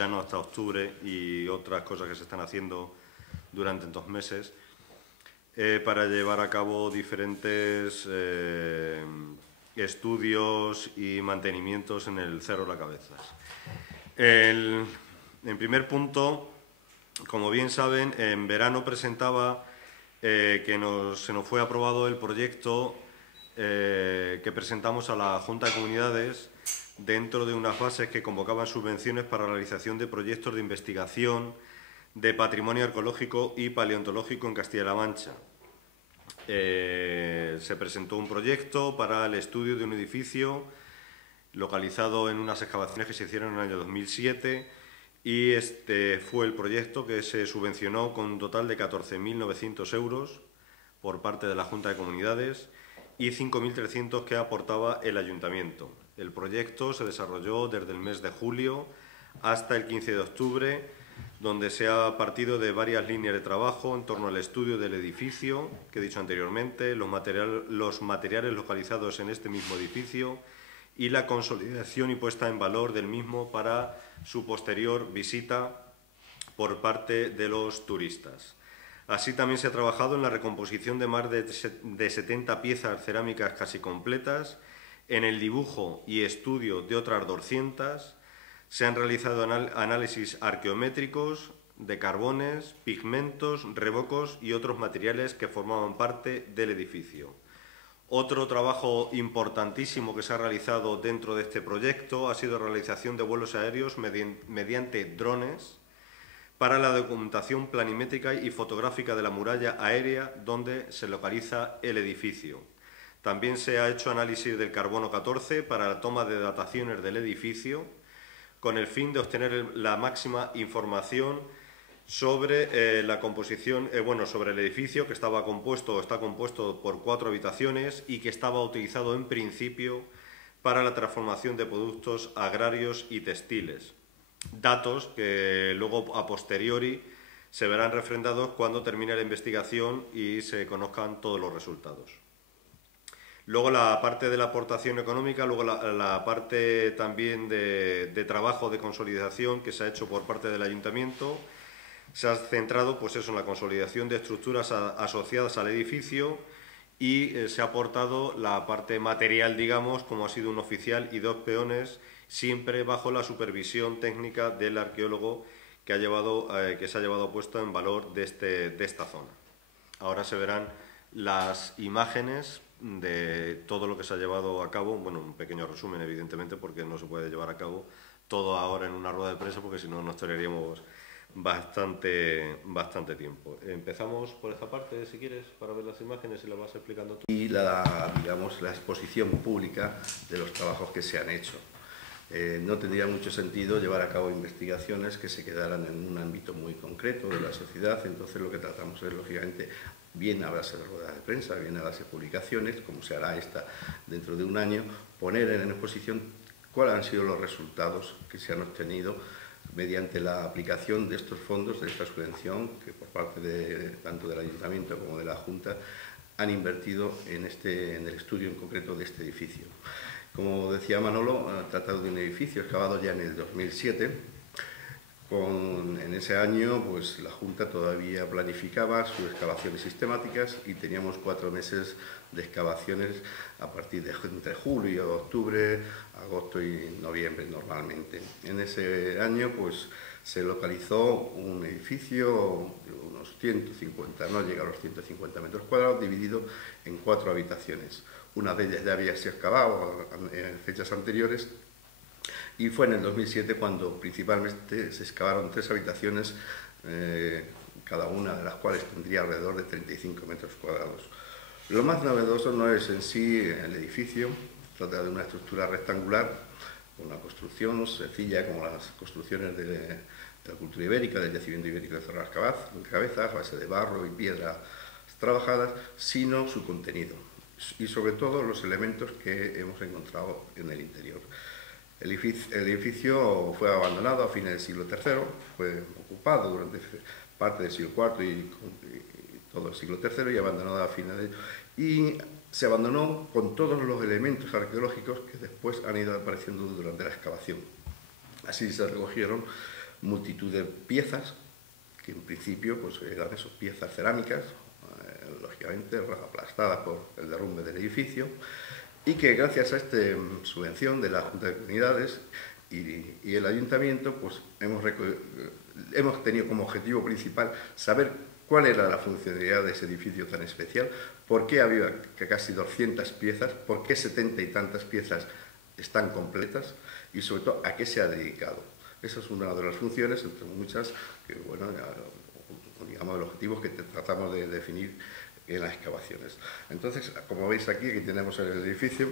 verano hasta octubre y otras cosas que se están haciendo durante 2 meses para llevar a cabo diferentes estudios y mantenimientos en el Cerro La Cabezas. En primer punto, como bien saben, en verano presentaba que se nos fue aprobado el proyecto que presentamos a la Junta de Comunidades dentro de unas bases que convocaban subvenciones para la realización de proyectos de investigación de patrimonio arqueológico y paleontológico en Castilla-La Mancha. Se presentó un proyecto para el estudio de un edificio localizado en unas excavaciones que se hicieron en el año 2007 y este fue el proyecto que se subvencionó con un total de 14.900 euros por parte de la Junta de Comunidades y 5.300 que aportaba el Ayuntamiento. El proyecto se desarrolló desde el mes de julio hasta el 15 de octubre, donde se ha partido de varias líneas de trabajo en torno al estudio del edificio, que he dicho anteriormente, los materiales localizados en este mismo edificio y la consolidación y puesta en valor del mismo para su posterior visita por parte de los turistas. Así también se ha trabajado en la recomposición de más de 70 piezas cerámicas casi completas, en el dibujo y estudio de otras 200, se han realizado análisis arqueométricos de carbones, pigmentos, revocos y otros materiales que formaban parte del edificio. Otro trabajo importantísimo que se ha realizado dentro de este proyecto ha sido la realización de vuelos aéreos mediante drones para la documentación planimétrica y fotográfica de la muralla aérea donde se localiza el edificio. También se ha hecho análisis del carbono 14 para la toma de dataciones del edificio con el fin de obtener la máxima información sobre la composición, sobre el edificio que está compuesto por 4 habitaciones y que estaba utilizado en principio para la transformación de productos agrarios y textiles. Datos que luego a posteriori se verán refrendados cuando termine la investigación y se conozcan todos los resultados. Luego la parte de la aportación económica, luego la parte también de trabajo de consolidación que se ha hecho por parte del Ayuntamiento, se ha centrado en la consolidación de estructuras asociadas al edificio y se ha aportado la parte material, digamos, como ha sido un oficial y 2 peones, siempre bajo la supervisión técnica del arqueólogo que se ha llevado puesto en valor de esta zona. Ahora se verán las imágenes de todo lo que se ha llevado a cabo, un pequeño resumen evidentemente porque no se puede llevar a cabo todo ahora en una rueda de prensa porque si no nos tardaríamos bastante tiempo. Empezamos por esta parte, si quieres, para ver las imágenes y las vas explicando tú. Y la exposición pública de los trabajos que se han hecho. No tendría mucho sentido llevar a cabo investigaciones que se quedaran en un ámbito muy concreto de la sociedad, entonces lo que tratamos es, lógicamente, bien a base de ruedas de prensa, bien a base de publicaciones, como se hará esta dentro de un año, poner en exposición cuáles han sido los resultados que se han obtenido mediante la aplicación de estos fondos, de esta subvención, que por parte tanto del Ayuntamiento como de la Junta han invertido en el estudio en concreto de este edificio. Como decía Manolo, ha tratado de un edificio excavado ya en el 2007. En ese año la Junta todavía planificaba sus excavaciones sistemáticas y teníamos 4 meses de excavaciones a partir de entre julio, octubre, agosto y noviembre normalmente. En ese año se localizó un edificio de unos 150, no llega a los 150 metros cuadrados, dividido en 4 habitaciones. Una de ellas ya había sido excavada en fechas anteriores y fue en el 2007 cuando principalmente se excavaron 3 habitaciones, cada una de las cuales tendría alrededor de 35 metros cuadrados. Lo más novedoso no es en sí el edificio, trata de una estructura rectangular, con una construcción sencilla como las construcciones de la cultura ibérica, del yacimiento ibérico de Cerro Las Cabezas, a base de barro y piedras trabajadas, sino su contenido y sobre todo los elementos que hemos encontrado en el interior. El edificio fue abandonado a fines del siglo III, fue ocupado durante parte del siglo IV y todo el siglo III y abandonado a fines de... Y se abandonó con todos los elementos arqueológicos que después han ido apareciendo durante la excavación. Así se recogieron multitud de piezas, que en principio pues, eran esas piezas cerámicas, lógicamente aplastadas por el derrumbe del edificio, y que gracias a esta subvención de la Junta de Comunidades y el Ayuntamiento, pues hemos tenido como objetivo principal saber cuál era la funcionalidad de ese edificio tan especial, por qué había casi 200 piezas, por qué 70 y tantas piezas están completas y sobre todo a qué se ha dedicado. Esa es una de las funciones, entre muchas, que bueno, digamos, los objetivos que tratamos de definir en las excavaciones. Entonces, como veis aquí tenemos el edificio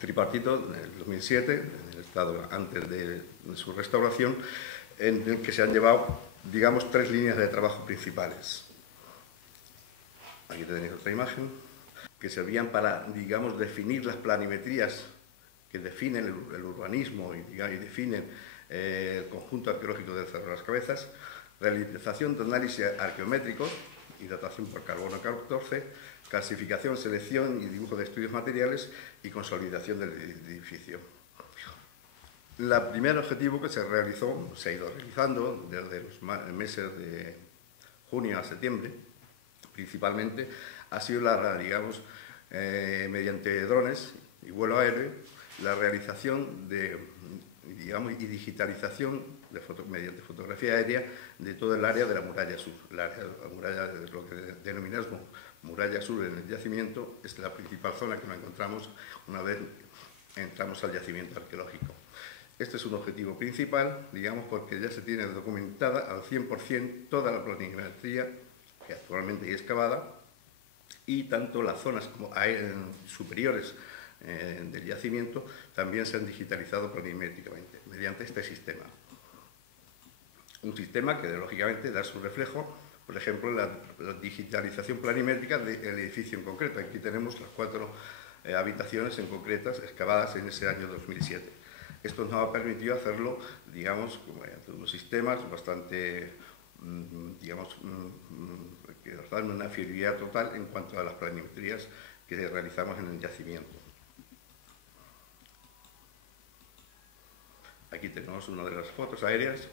tripartito del 2007, en el estado antes de su restauración, en el que se han llevado, digamos, 3 líneas de trabajo principales. Aquí tenéis otra imagen, que servían para, digamos, definir las planimetrías que definen el urbanismo y definen el conjunto arqueológico del Cerro de las Cabezas, realización de análisis arqueométricos y datación por carbono 14, clasificación, selección y dibujo de estudios materiales y consolidación del edificio. El primer objetivo que se realizó, se ha ido realizando desde los meses de junio a septiembre, principalmente, ha sido digamos, mediante drones y vuelo aéreo, la realización digamos, y digitalización mediante fotografía aérea de todo el área de la muralla sur. La muralla, lo que denominamos muralla sur en el yacimiento, es la principal zona que nos encontramos una vez entramos al yacimiento arqueológico. Este es un objetivo principal, digamos, porque ya se tiene documentada al 100% toda la planimetría que actualmente hay excavada, y tanto las zonas como superiores del yacimiento también se han digitalizado planimétricamente mediante este sistema. Un sistema que lógicamente da su reflejo, por ejemplo, la digitalización planimétrica del edificio en concreto. Aquí tenemos las 4 habitaciones en concretas excavadas en ese año 2007. Esto nos ha permitido hacerlo, digamos, mediante unos sistemas bastante, digamos, que nos dan una fiabilidad total en cuanto a las planimetrías que realizamos en el yacimiento. Aquí tenemos una de las fotos aéreas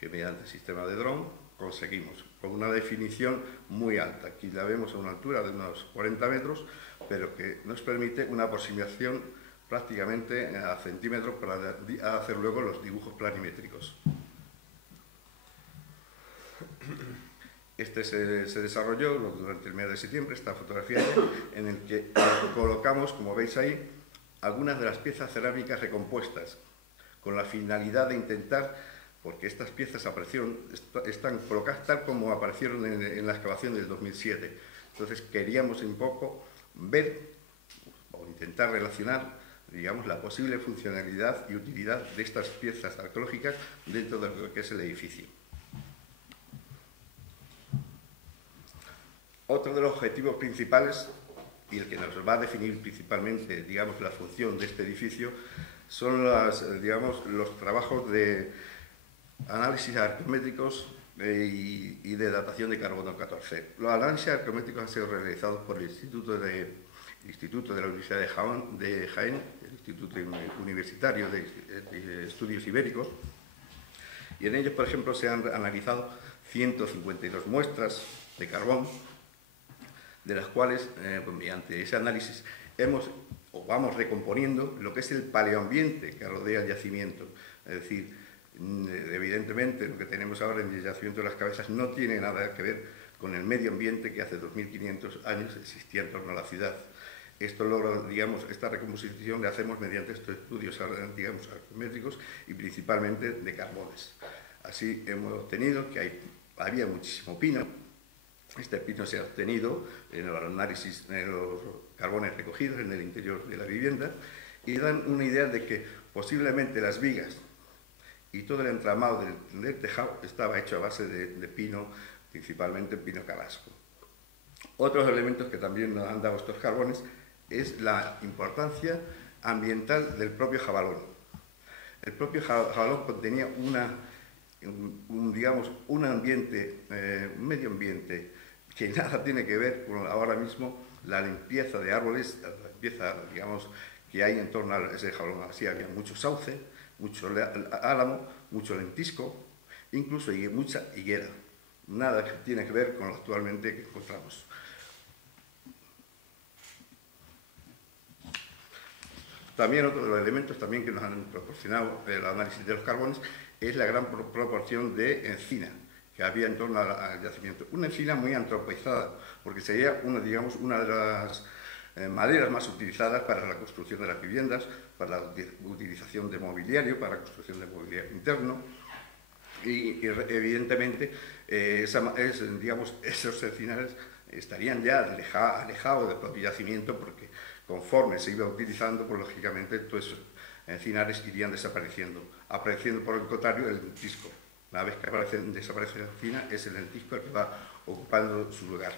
que mediante el sistema de dron conseguimos, con una definición muy alta. Aquí la vemos a una altura de unos 40 metros, pero que nos permite una aproximación prácticamente a centímetros para hacer luego los dibujos planimétricos. Este se desarrolló durante el mes de septiembre, esta fotografía, en el que colocamos, como veis ahí, algunas de las piezas cerámicas recompuestas, con la finalidad de intentar, porque estas piezas están colocadas tal como aparecieron en la excavación del 2007. Entonces queríamos un poco ver o intentar relacionar, digamos, la posible funcionalidad y utilidad de estas piezas arqueológicas dentro de lo que es el edificio. Otro de los objetivos principales, y el que nos va a definir principalmente, digamos, la función de este edificio, son digamos, los trabajos de análisis arqueométricos y de datación de carbono 14. Los análisis arqueométricos han sido realizados por el Instituto de la Universidad de Jaén, el Instituto Universitario de Estudios Ibéricos, y en ellos, por ejemplo, se han analizado 152 muestras de carbón, de las cuales, mediante ese análisis, vamos recomponiendo lo que es el paleoambiente que rodea el yacimiento. Es decir, evidentemente lo que tenemos ahora en el yacimiento de las Cabezas no tiene nada que ver con el medio ambiente que hace 2500 años existía en torno a la ciudad. Esto logra, digamos, esta recomposición la hacemos mediante estos estudios, digamos, arqueométricos y principalmente de carbones. Así hemos obtenido que había muchísimo pino. Este pino se ha obtenido en el análisis de los carbones recogidos en el interior de la vivienda y dan una idea de que posiblemente las vigas y todo el entramado del tejado estaba hecho a base de pino, principalmente pino carrasco. Otros elementos que también nos han dado estos carbones es la importancia ambiental del propio jabalón. El propio jabalón contenía digamos, un medio ambiente que nada tiene que ver con ahora mismo la limpieza de árboles, la limpieza, digamos, que hay en torno a ese jabalón. Así había mucho sauce, mucho álamo, mucho lentisco, incluso mucha higuera. Nada que tiene que ver con lo actualmente que encontramos. También otro de los elementos también que nos han proporcionado el análisis de los carbones es la gran proporción de encina que había en torno al yacimiento. Una encina muy antropizada, porque sería una de las maderas más utilizadas para la construcción de las viviendas, para la utilización de mobiliario, para la construcción de mobiliario interno, y evidentemente esos encinares estarían ya alejados del propio yacimiento, porque conforme se iba utilizando, pues lógicamente todos esos encinares irían desapareciendo, apareciendo por el contrario el lentisco. Una vez que desaparece la encina, es el lentisco el que va ocupando su lugar.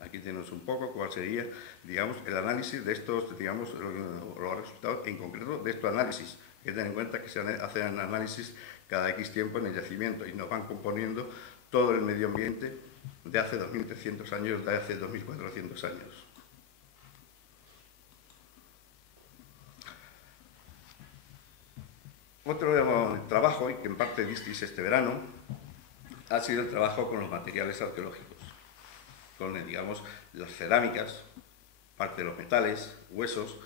Aquí tenemos un poco cuál sería, digamos, el análisis de estos, digamos, los resultados en concreto de estos análisis. Hay que tener en cuenta que se hacen análisis cada X tiempo en el yacimiento y nos van componiendo todo el medio ambiente de hace 2.300 años, de hace 2.400 años. Otro trabajo, y que en parte visteis este verano, ha sido el trabajo con los materiales arqueológicos, con, digamos, las cerámicas, parte de los metales, huesos,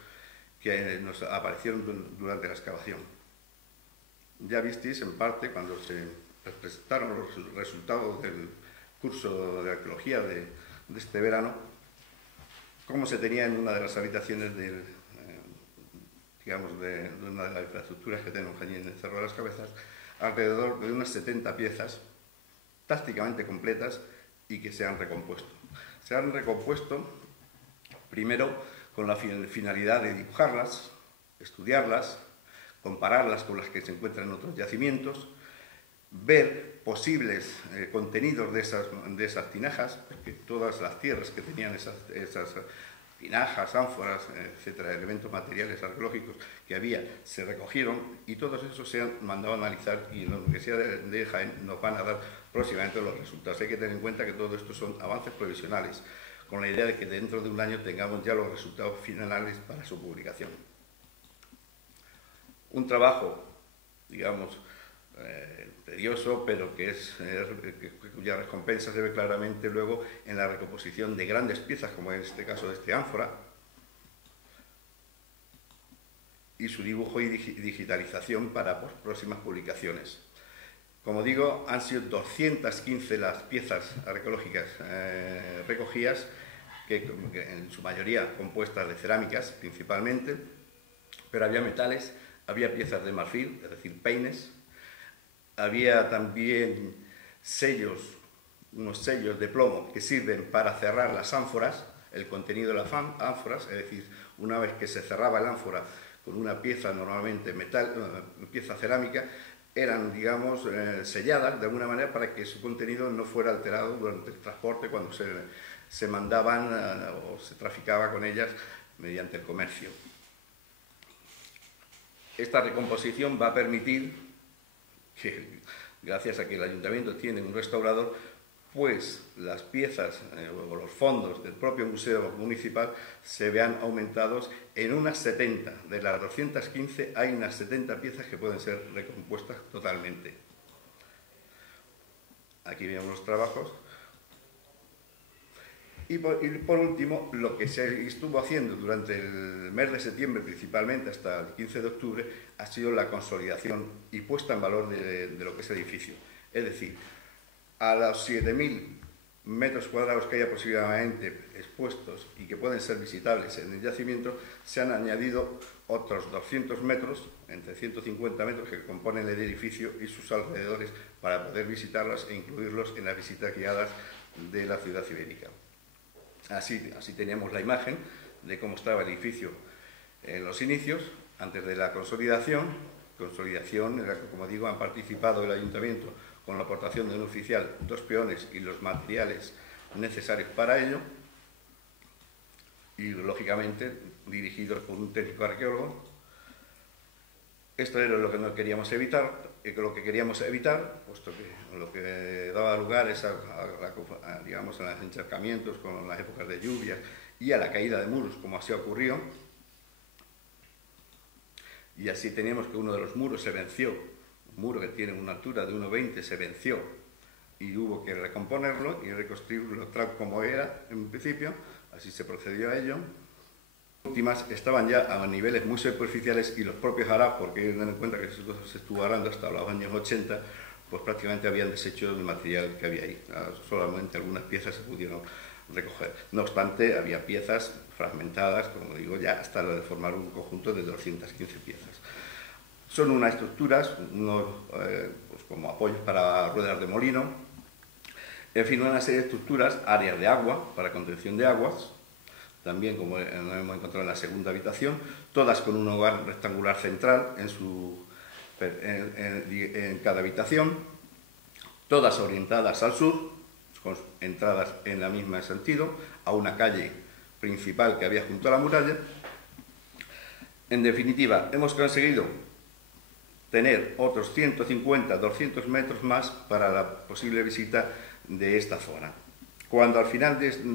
que nos aparecieron durante la excavación. Ya visteis en parte cuando se presentaron los resultados del curso de arqueología de este verano, cómo se tenía en una de las habitaciones de una de las infraestructuras que tenemos allí en el Cerro de las Cabezas, alrededor de unas 70 piezas prácticamente completas y que se han recompuesto. Se han recompuesto primero con la finalidad de dibujarlas, estudiarlas, compararlas con las que se encuentran en otros yacimientos, ver posibles contenidos de esas tinajas, porque todas las tierras que tenían esas tinajas, ánforas, etcétera, elementos materiales arqueológicos que había, se recogieron y todos esos se han mandado a analizar y en la Universidad de Jaén nos van a dar próximamente los resultados. Hay que tener en cuenta que todo esto son avances provisionales, con la idea de que dentro de un año tengamos ya los resultados finales para su publicación. Un trabajo, digamos, tedioso, pero cuya recompensa se ve claramente luego en la recomposición de grandes piezas, como en este caso de este ánfora, y su dibujo y digitalización para próximas publicaciones. Como digo, han sido 215 las piezas arqueológicas recogidas, que en su mayoría compuestas de cerámicas principalmente, pero había metales, había piezas de marfil, es decir, peines, había también unos sellos de plomo que sirven para cerrar las ánforas, el contenido de las ánforas, es decir, una vez que se cerraba el ánfora con una pieza normalmente pieza cerámica, eran, digamos, selladas de alguna manera para que su contenido no fuera alterado durante el transporte cuando se mandaban o se traficaba con ellas mediante el comercio. Esta recomposición va a permitir que, gracias a que el ayuntamiento tiene un restaurador, pues las piezas o los fondos del propio museo municipal se vean aumentados en unas 70. De las 215 hay unas 70 piezas que pueden ser recompuestas totalmente. Aquí vemos los trabajos. Y por último, lo que se estuvo haciendo durante el mes de septiembre, principalmente hasta el 15 de octubre, ha sido la consolidación y puesta en valor de lo que es el edificio. Es decir, a los 7.000 metros cuadrados que hay aproximadamente expuestos y que pueden ser visitables en el yacimiento, se han añadido otros 200 metros, entre 150 metros, que componen el edificio y sus alrededores, para poder visitarlas e incluirlos en las visitas guiadas de la ciudad ibérica. Así teníamos la imagen de cómo estaba el edificio en los inicios, antes de la consolidación, en la que, como digo, han participado el ayuntamiento con la aportación de un oficial, 2 peones y los materiales necesarios para ello, y lógicamente dirigidos por un técnico arqueólogo. Esto era lo que no queríamos evitar, puesto que lo que daba lugar es a los encharcamientos con las épocas de lluvia y a la caída de muros, como así ocurrió. y así teníamos que uno de los muros se venció, un muro que tiene una altura de 1,20 se venció y hubo que recomponerlo y reconstruirlo tal como era en principio, así se procedió a ello. Las últimas estaban ya a niveles muy superficiales y los propios árabes, porque ten en cuenta que se estuvo arando hasta los años 80, pues prácticamente habían deshecho el material que había ahí, solamente algunas piezas se pudieron recoger. No obstante, había piezas fragmentadas, como digo, ya hasta lo de formar un conjunto de 215 piezas. Son unas estructuras, pues como apoyos para ruedas de molino, en fin, una serie de estructuras, áreas de agua, para contención de aguas, también como nos hemos encontrado en la segunda habitación, todas con un hogar rectangular central en cada habitación, todas orientadas al sur, con entradas en el mismo sentido, a una calle principal que había junto a la muralla. En definitiva, hemos conseguido tener otros 150, 200 metros más para la posible visita de esta zona. Cuando al final del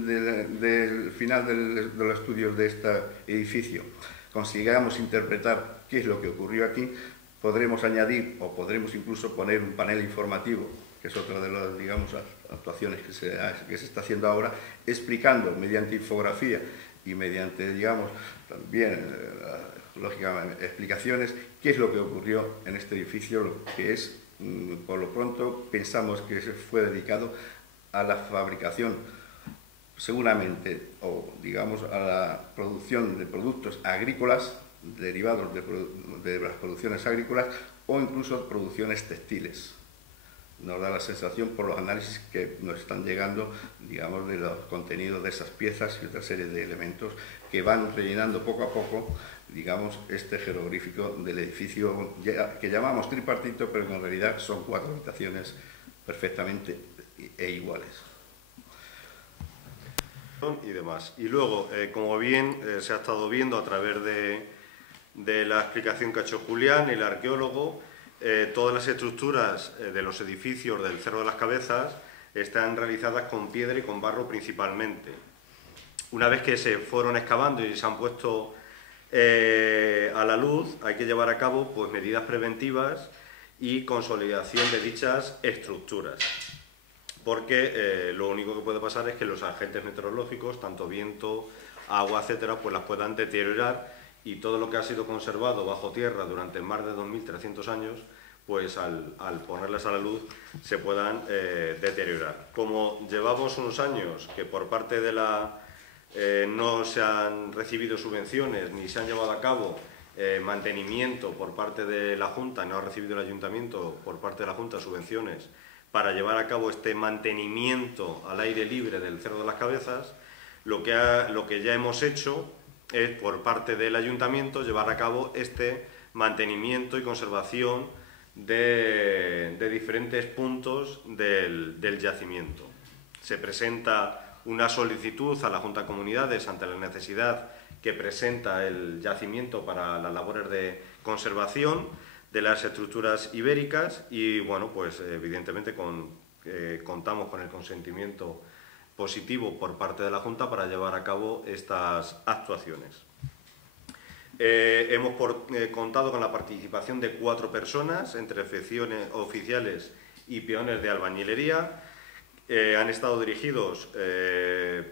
los estudios de este edificio consigamos interpretar qué es lo que ocurrió aquí, podremos añadir o podremos incluso poner un panel informativo, que es otra de las, digamos, actuaciones que se está haciendo ahora, explicando mediante infografía y mediante, digamos, también, lógicamente, explicaciones, qué es lo que ocurrió en este edificio, lo que es, por lo pronto, pensamos que se fue dedicado a la fabricación, seguramente, o digamos, a la producción de productos agrícolas, derivados de las producciones agrícolas, o incluso producciones textiles. Nos da la sensación, por los análisis que nos están llegando, digamos, de los contenidos de esas piezas y otra serie de elementos que van rellenando poco a poco, digamos, este jeroglífico del edificio que llamamos tripartito, pero que en realidad son 4 habitaciones perfectamente iguales. Y demás. Y luego, como bien se ha estado viendo a través de la explicación que ha hecho Julián, el arqueólogo, todas las estructuras de los edificios del Cerro de las Cabezas están realizadas con piedra y con barro principalmente. Una vez que se fueron excavando y se han puesto a la luz, hay que llevar a cabo pues, medidas preventivas y consolidación de dichas estructuras. Porque lo único que puede pasar es que los agentes meteorológicos, tanto viento, agua, etcétera, pues las puedan deteriorar y todo lo que ha sido conservado bajo tierra durante más de 2.300 años, pues al ponerlas a la luz se puedan deteriorar. Como llevamos unos años que por parte de no se han recibido subvenciones ni se han llevado a cabo mantenimiento por parte de la Junta, no ha recibido el Ayuntamiento por parte de la Junta subvenciones para llevar a cabo este mantenimiento al aire libre del Cerro de las Cabezas, lo que ya hemos hecho es, por parte del Ayuntamiento, llevar a cabo este mantenimiento y conservación de diferentes puntos del yacimiento. Se presenta una solicitud a la Junta de Comunidades ante la necesidad que presenta el yacimiento para las labores de conservación de las estructuras ibéricas y, bueno, pues evidentemente contamos con el consentimiento positivo por parte de la Junta para llevar a cabo estas actuaciones. Hemos contado con la participación de 4 personas, entre oficiales y peones de albañilería. Han estado dirigidos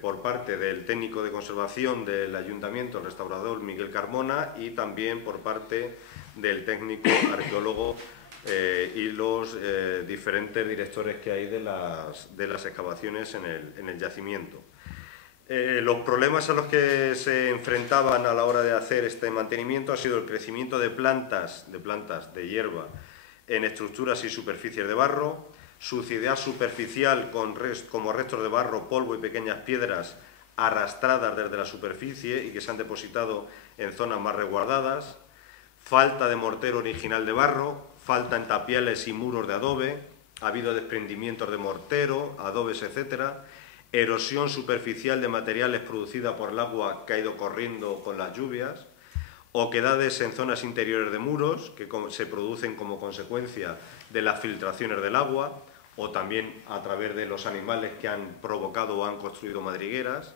por parte del técnico de conservación del Ayuntamiento, el restaurador Miguel Carmona, y también por parte del técnico arqueólogo y los diferentes directores que hay de las excavaciones en el yacimiento. Los problemas a los que se enfrentaban a la hora de hacer este mantenimiento ha sido el crecimiento de plantas de hierba en estructuras y superficies de barro, suciedad superficial como restos de barro, polvo y pequeñas piedras arrastradas desde la superficie y que se han depositado en zonas más resguardadas, falta de mortero original de barro, falta en tapiales y muros de adobe, ha habido desprendimientos de mortero, adobes, etcétera, erosión superficial de materiales producida por el agua que ha ido corriendo con las lluvias, oquedades en zonas interiores de muros que se producen como consecuencia de las filtraciones del agua o también a través de los animales que han provocado o han construido madrigueras,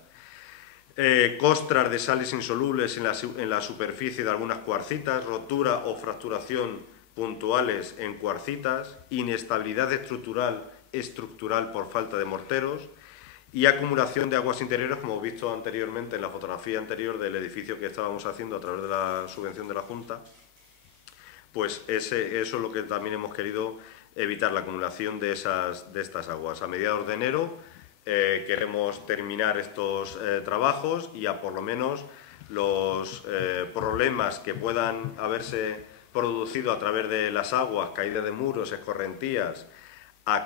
costras de sales insolubles en la superficie de algunas cuarcitas, rotura o fracturación puntuales en cuarcitas, inestabilidad estructural por falta de morteros y acumulación de aguas interiores, como hemos visto anteriormente en la fotografía anterior del edificio que estábamos haciendo a través de la subvención de la Junta. Pues eso es lo que también hemos querido evitar, la acumulación de estas aguas. A mediados de enero queremos terminar estos trabajos y a por lo menos los problemas que puedan haberse producido a través de las aguas, caída de muros, escorrentías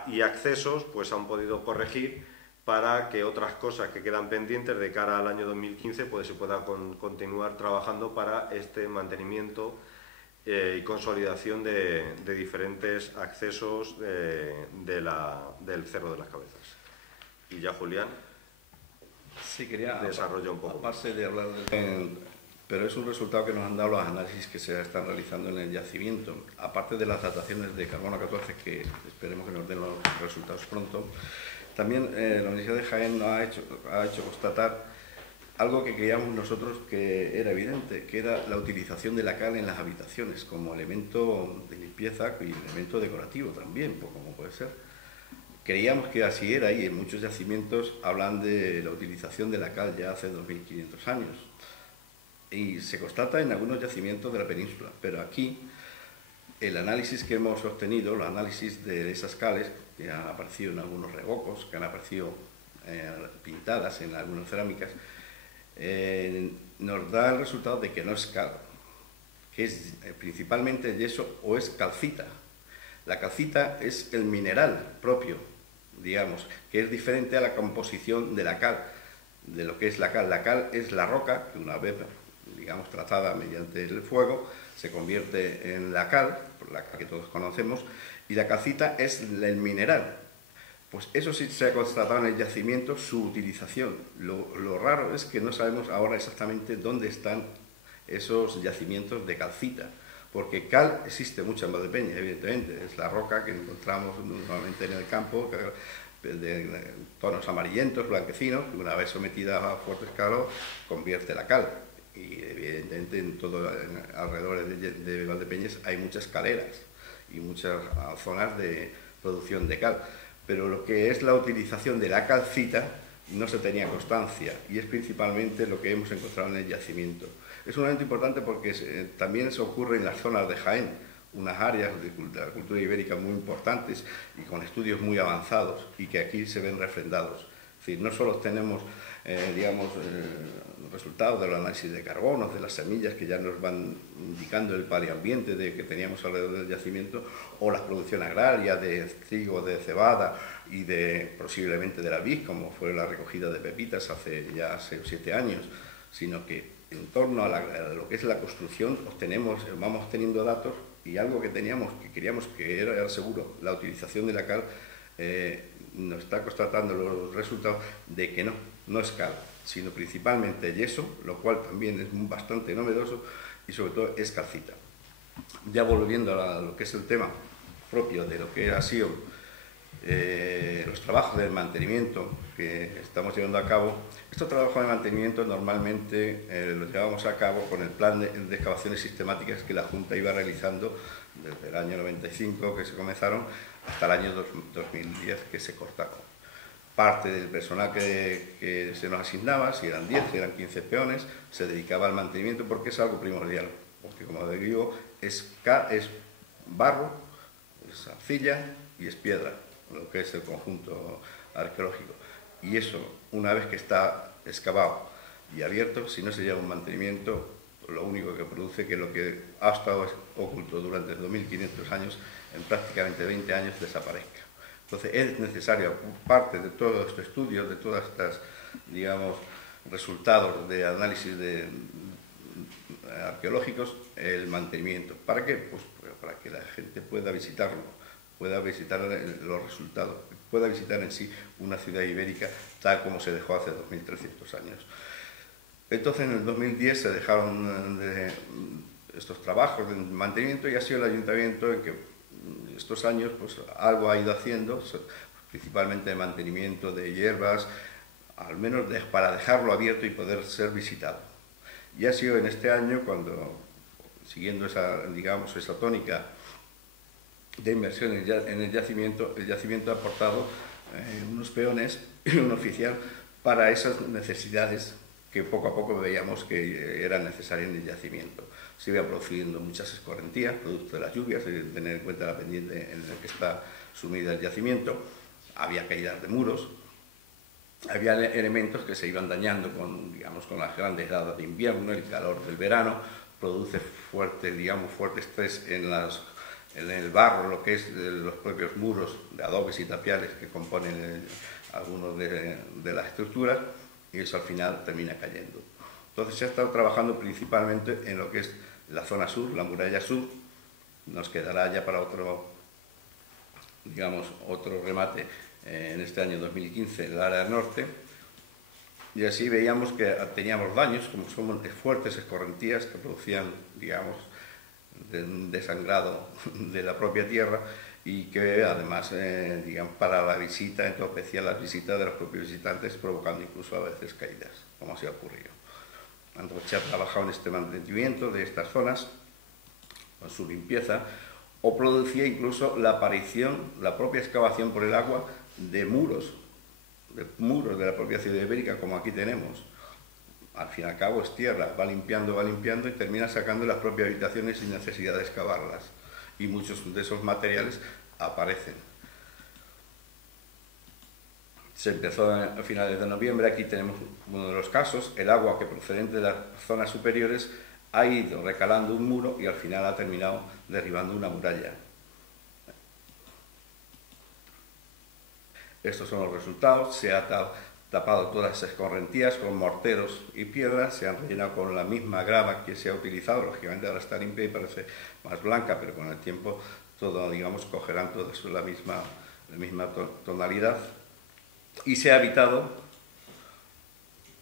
y accesos, pues han podido corregir para que otras cosas que quedan pendientes de cara al año 2015 pues se puedan continuar trabajando para este mantenimiento y consolidación de diferentes accesos del Cerro de las Cabezas. Y ya Julián sí, quería desarrolla un poco. Aparte de hablar pero es un resultado que nos han dado los análisis que se están realizando en el yacimiento. Aparte de las dataciones de carbono 14, que esperemos que nos den los resultados pronto, también la Universidad de Jaén nos ha hecho constatar algo que creíamos nosotros que era evidente, que era la utilización de la cal en las habitaciones como elemento de limpieza y elemento decorativo también, pues como puede ser. Creíamos que así era y en muchos yacimientos hablan de la utilización de la cal ya hace 2500 años. Y se constata en algunos yacimientos de la península, pero aquí el análisis que hemos obtenido, los análisis de esas cales, que han aparecido en algunos revocos, que han aparecido pintadas en algunas cerámicas, nos da el resultado de que no es cal, que es principalmente yeso o es calcita. La calcita es el mineral propio, digamos, que es diferente a la composición de la cal, de lo que es la cal. La cal es la roca que una vez, digamos, tratada mediante el fuego, se convierte en la cal, la que todos conocemos, y la calcita es el mineral. Pues eso sí se ha constatado en el yacimiento, su utilización. Lo raro es que no sabemos ahora exactamente dónde están esos yacimientos de calcita, porque cal existe mucha en Valdepeñas, evidentemente, es la roca que encontramos normalmente en el campo, de tonos amarillentos, blanquecinos, que una vez sometida a fuertes calor convierte la cal. Y evidentemente en todo alrededor de Valdepeñas hay muchas caleras y muchas zonas de producción de cal, pero lo que es la utilización de la calcita no se tenía constancia y es principalmente lo que hemos encontrado en el yacimiento. Es un evento importante porque también se ocurre en las zonas de Jaén, unas áreas de la cultura ibérica muy importantes y con estudios muy avanzados y que aquí se ven refrendados. Es decir, no solo tenemos, digamos, resultados del análisis de carbonos, de las semillas que ya nos van indicando el paleoambiente que teníamos alrededor del yacimiento, o la producción agraria de trigo, de cebada y posiblemente de la vid, como fue la recogida de pepitas hace ya 6 o 7 años, sino que en torno a lo que es la construcción vamos teniendo datos y algo que queríamos que era seguro, la utilización de la cal, nos está constatando los resultados de que no es cal, sino principalmente yeso, lo cual también es bastante novedoso y sobre todo es calcita. Ya volviendo a lo que es el tema propio de lo que ha sido los trabajos de mantenimiento que estamos llevando a cabo, estos trabajos de mantenimiento normalmente los llevamos a cabo con el plan de excavaciones sistemáticas que la Junta iba realizando desde el año 95 que se comenzaron hasta el año 2010 que se cortaron. Parte del personal que se nos asignaba, si eran 10, si eran 15 peones, se dedicaba al mantenimiento porque es algo primordial, porque como digo, es barro, es arcilla y es piedra, lo que es el conjunto arqueológico. Y eso, una vez que está excavado y abierto, si no se lleva un mantenimiento, lo único que produce que lo que ha estado oculto durante 2.500 años, en prácticamente 20 años, desaparezca. Entonces es necesario, parte de todo este estudio, de todas estas, digamos, resultados de análisis arqueológicos, el mantenimiento. ¿Para qué? Pues para que la gente pueda visitarlo, pueda visitar los resultados, pueda visitar en sí una ciudad ibérica tal como se dejó hace 2.300 años. Entonces en el 2010 se dejaron estos trabajos de mantenimiento y ha sido el ayuntamiento en que estos años pues algo ha ido haciendo, principalmente de mantenimiento de hierbas, al menos para dejarlo abierto y poder ser visitado. Y ha sido en este año cuando, siguiendo esa, digamos, esa tónica de inversión en el yacimiento ha aportado unos peones y un oficial para esas necesidades que poco a poco veíamos que eran necesarias en el yacimiento. Se iba produciendo muchas escorrentías, producto de las lluvias, hay que tener en cuenta la pendiente en la que está sumida el yacimiento, había caídas de muros, había elementos que se iban dañando con, digamos, con las grandes heladas de invierno, el calor del verano, produce fuerte estrés en el barro, lo que es los propios muros de adobes y tapiales que componen algunos de las estructuras, y eso al final termina cayendo. Entonces se ha estado trabajando principalmente en lo que es la zona sur, la muralla sur. Nos quedará ya para otro, digamos, otro remate en este año 2015 el área norte, y así veíamos que teníamos daños, como son fuertes escorrentías que producían, digamos, un desangrado de la propia tierra, y que además, digamos, para la visita entorpecía las visitas de los propios visitantes, provocando incluso a veces caídas, como así ha ocurrido. Entonces se ha trabajado en este mantenimiento de estas zonas, con su limpieza, o producía incluso la aparición, la propia excavación por el agua de muros de la propia ciudad ibérica, como aquí tenemos. Al fin y al cabo es tierra, va limpiando y termina sacando las propias habitaciones sin necesidad de excavarlas. Y muchos de esos materiales aparecen. Se empezó a finales de noviembre, aquí tenemos uno de los casos, el agua que procedente de las zonas superiores ha ido recalando un muro y al final ha terminado derribando una muralla. Estos son los resultados. Se ha tapado todas esas escorrentías con morteros y piedras, se han rellenado con la misma grava que se ha utilizado, lógicamente ahora está limpia y parece más blanca, pero con el tiempo todo, digamos, cogerán todas la misma tonalidad, y se ha evitado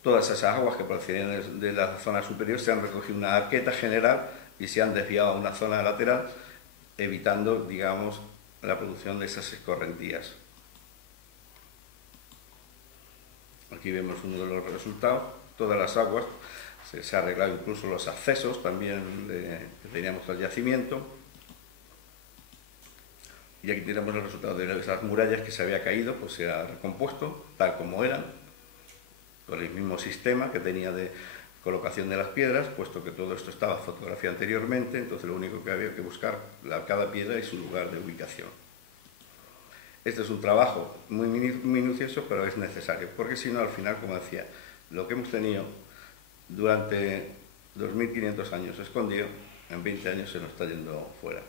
todas esas aguas que procedían de la zona superior, se han recogido una arqueta general y se han desviado a una zona lateral, evitando, digamos, la producción de esas escorrentías. Aquí vemos uno de los resultados, todas las aguas, se ha arreglado incluso los accesos también que teníamos al yacimiento. Y aquí tenemos el resultado de esas murallas que se había caído, pues se ha recompuesto tal como eran, con el mismo sistema que tenía de colocación de las piedras, puesto que todo esto estaba fotografiado anteriormente, entonces lo único que había que buscar cada piedra y su lugar de ubicación. Este es un trabajo muy minucioso, pero es necesario, porque si no, al final, como decía, lo que hemos tenido durante 2.500 años escondido, en 20 años se nos está yendo fuera.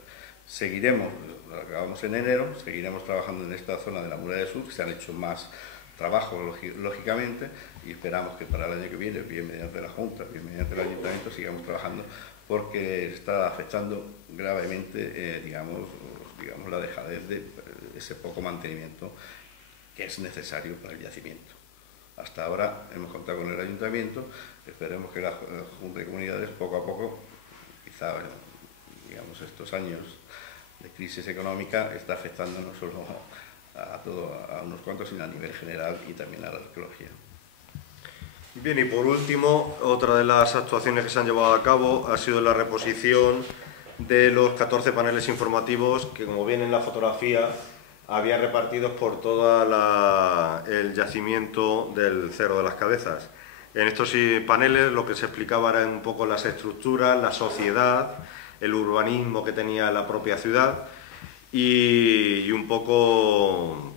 Seguiremos, lo acabamos en enero, seguiremos trabajando en esta zona de la muralla sur, se han hecho más trabajo, lógicamente, y esperamos que para el año que viene, bien mediante la Junta, bien mediante el Ayuntamiento, sigamos trabajando, porque está afectando gravemente, digamos, la dejadez de ese poco mantenimiento que es necesario para el yacimiento. Hasta ahora hemos contado con el Ayuntamiento, esperemos que la Junta de Comunidades poco a poco, quizá, digamos, estos años de crisis económica está afectando no solo a unos cuantos, sino a nivel general y también a la arqueología. Bien, y por último, otra de las actuaciones que se han llevado a cabo ha sido la reposición de los 14 paneles informativos que, como ven en la fotografía, había repartidos por todo el yacimiento del Cerro de las Cabezas. En estos paneles lo que se explicaba era un poco las estructuras, la sociedad, el urbanismo que tenía la propia ciudad y un poco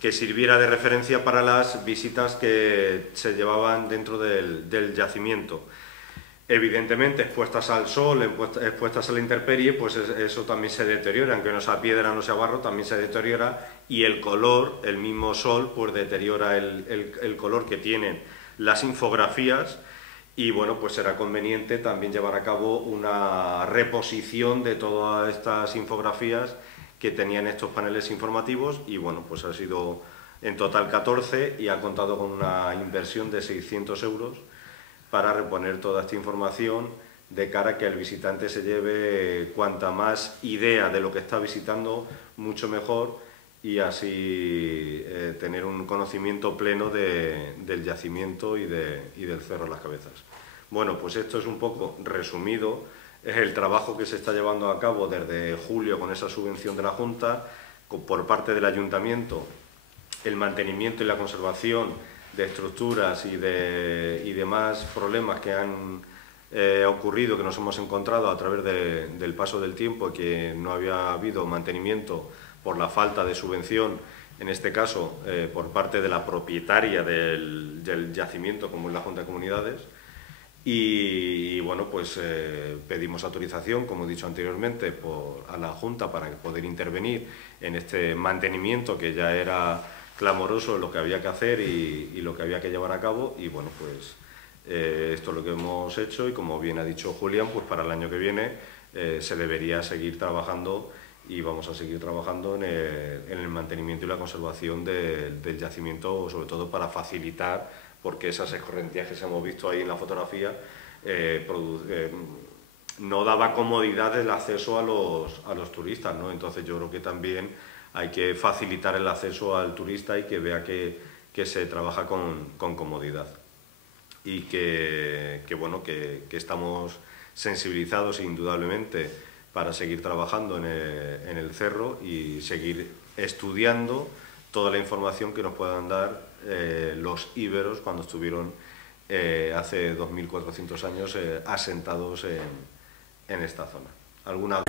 que sirviera de referencia para las visitas que se llevaban dentro del yacimiento. Evidentemente, expuestas al sol, expuestas a la intemperie, pues eso también se deteriora, aunque no sea piedra, no sea barro, también se deteriora, y el color, el mismo sol, pues deteriora el color que tienen las infografías, y bueno, pues será conveniente también llevar a cabo una reposición de todas estas infografías que tenían estos paneles informativos, y bueno, pues ha sido en total 14 y ha contado con una inversión de 600 euros para reponer toda esta información de cara a que el visitante se lleve cuanta más idea de lo que está visitando, mucho mejor, y así tener un conocimiento pleno del yacimiento y del Cerro Las Cabezas. Bueno, pues esto es un poco resumido, es el trabajo que se está llevando a cabo desde julio con esa subvención de la Junta, por parte del Ayuntamiento, el mantenimiento y la conservación de estructuras y demás problemas que han ocurrido, que nos hemos encontrado a través del paso del tiempo y que no había habido mantenimiento por la falta de subvención, en este caso por parte de la propietaria del yacimiento, como es la Junta de Comunidades. Y bueno, pues pedimos autorización, como he dicho anteriormente, a la Junta para poder intervenir en este mantenimiento, que ya era clamoroso lo que había que hacer y lo que había que llevar a cabo. Y bueno, pues esto es lo que hemos hecho, y como bien ha dicho Julián, pues para el año que viene se debería seguir trabajando, y vamos a seguir trabajando en el mantenimiento y la conservación del yacimiento, sobre todo para facilitar, porque esas escorrentías que hemos visto ahí en la fotografía no daba comodidad el acceso a los turistas, ¿no? Entonces yo creo que también hay que facilitar el acceso al turista y que vea que se trabaja con comodidad, y que estamos sensibilizados indudablemente para seguir trabajando en el cerro y seguir estudiando toda la información que nos puedan dar los íberos cuando estuvieron hace 2400 años asentados en esta zona. ¿Alguna